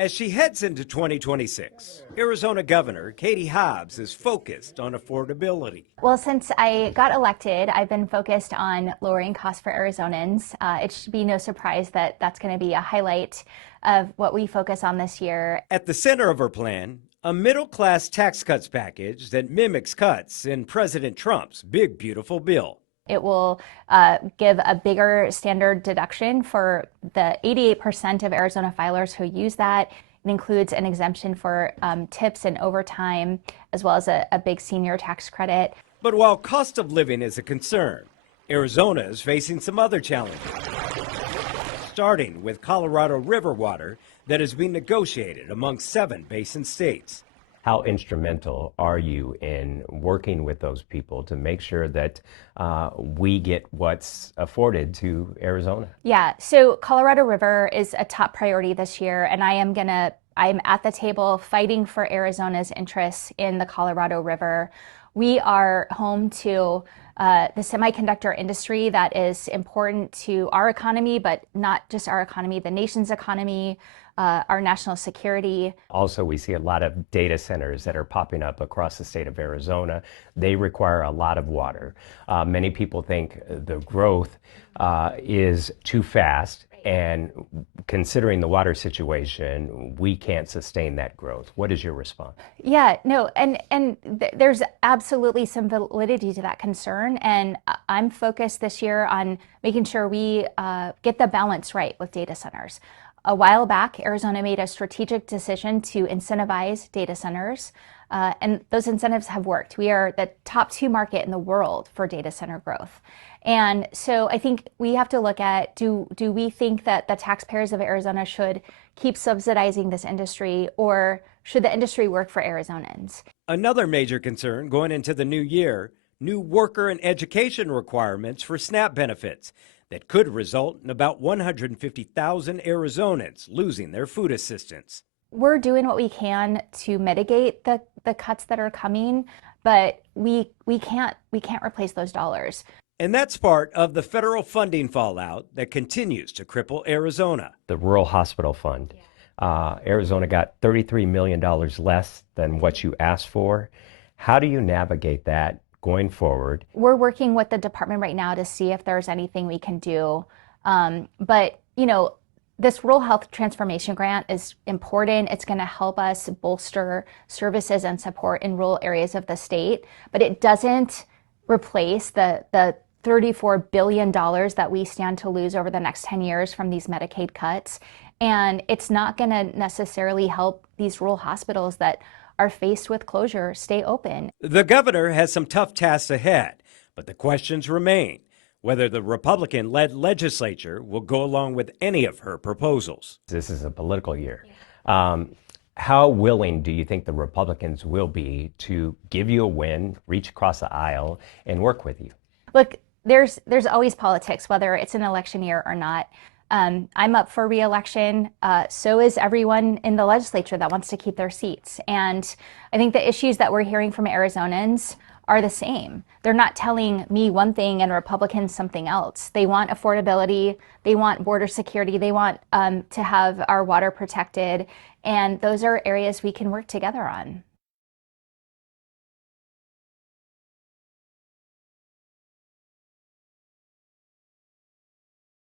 As she heads into 2026, Arizona Governor Katie Hobbs is focused on affordability. Well, since I got elected, I've been focused on lowering costs for Arizonans. It should be no surprise that that's going to be a highlight of what we focus on this year. At the center of her plan, a middle-class tax cuts package that mimics cuts in President Trump's big, beautiful bill. It will give a bigger standard deduction for the 88% of Arizona filers who use that. It includes an exemption for tips and overtime, as well as a big senior tax credit. But while cost of living is a concern, Arizona is facing some other challenges, starting with Colorado River water that has been negotiated among 7 basin states. How instrumental are you in working with those people to make sure that we get what's afforded to Arizona? Yeah, so Colorado River is a top priority this year, and I'm at the table fighting for Arizona's interests in the Colorado River. We are home to the semiconductor industry that is important to our economy, but not just our economy, the nation's economy, our national security. Also, we see a lot of data centers that are popping up across the state of Arizona. They require a lot of water. Many people think the growth is too fast, and considering the water situation, we can't sustain that growth. What is your response? Yeah, no, and there's absolutely some validity to that concern, and I'm focused this year on making sure we get the balance right with data centers. A while back, Arizona made a strategic decision to incentivize data centers, and those incentives have worked. We are the top 2 market in the world for data center growth. And so I think we have to look at, do we think that the taxpayers of Arizona should keep subsidizing this industry, or should the industry work for Arizonans? Another major concern going into the new year, new worker and education requirements for SNAP benefits that could result in about 150,000 Arizonans losing their food assistance. We're doing what we can to mitigate the cuts that are coming, but we can't replace those dollars. And that's part of the federal funding fallout that continues to cripple Arizona. The Rural Hospital Fund. Arizona got $33 million less than what you asked for. How do you navigate that going forward? We're working with the department right now to see if there's anything we can do. But, you know, this rural health transformation grant is important. It's going to help us bolster services and support in rural areas of the state, but it doesn't replace the $34 billion that we stand to lose over the next 10 years from these Medicaid cuts. And it's not going to necessarily help these rural hospitals that are faced with closure stay open. The governor has some tough tasks ahead, but the questions remain whether the Republican-led legislature will go along with any of her proposals. This is a political year. How willing do you think the Republicans will be to give you a win, reach across the aisle, and work with you? Look, there's always politics, whether it's an election year or not. I'm up for re-election. So is everyone in the legislature that wants to keep their seats. And I think the issues that we're hearing from Arizonans are the same. They're not telling me one thing and Republicans something else. They want affordability. They want border security. They want to have our water protected. And those are areas we can work together on.